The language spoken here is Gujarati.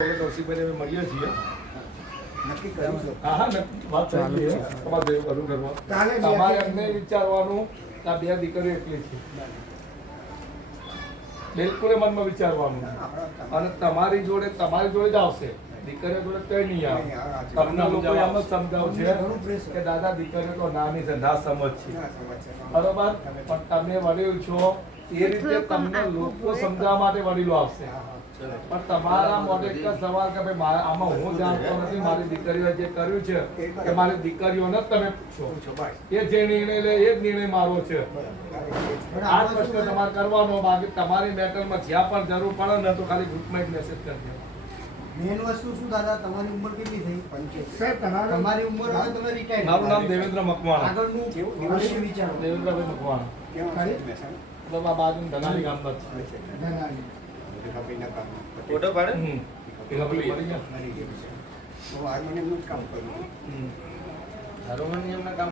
કૌશિકભાઈને અમે મળીએ છીએ. નક્કી કરીશું. હા હા વાત ચાલુ છે. તમારે એવું કરવું કરવા તમારે એમને વિચારવાનું કે આ બે દીકરીઓ એકલી છે. બિલકુલ મનમાં વિચારવાનું અને તમારી જોડે જ આવશે. દીકરીઓ જોડે કઈ નહીં આવે. તમને લોકો એમ જ સમજાવશે કે દાદા દીકરીઓ તો નાની છે, ના સમજ છે, બરોબર. પણ તમે વડીલ છો એ રીતે તમને લોકો સમજાવવા માટે વડીલો આવશે. પણ તમારા મોઢે એક જ સવાલ કે ભાઈ આમાં હું જાણતો નથી, મારી દીકરીઓ જે કર્યું છે કે મારી દીકરીઓને જ તમે પૂછો. એ જે નિર્ણય લે એ જ નિર્ણય મારો છે. આ જ પ્રશ્ન તમારે કરવાનો. બાકી તમારી મેટરમાં જ્યાં પણ જરૂર પડે ને તો ખાલી ગ્રુપમાં એક મેસેજ કરી દેવાનો. મેન વસ્તુ શું દાદા, તમારી ઉંમર કેટલી થઈ? 75. તમારી ઉંમર હવે તમે રિટાયર. મારું નામ દેવેન્દ્ર મકવાણા. આગળનું ભવિષ્ય વિચારો. દેવેન્દ્રભાઈ મકવાણા. બાજુ ધનાલી ગામમાં છે. ફોટો પાડે એ મળી ગયા. હાર્મોનિયમનું જ કામ કર્યું. હાર્મોનિયમના કામ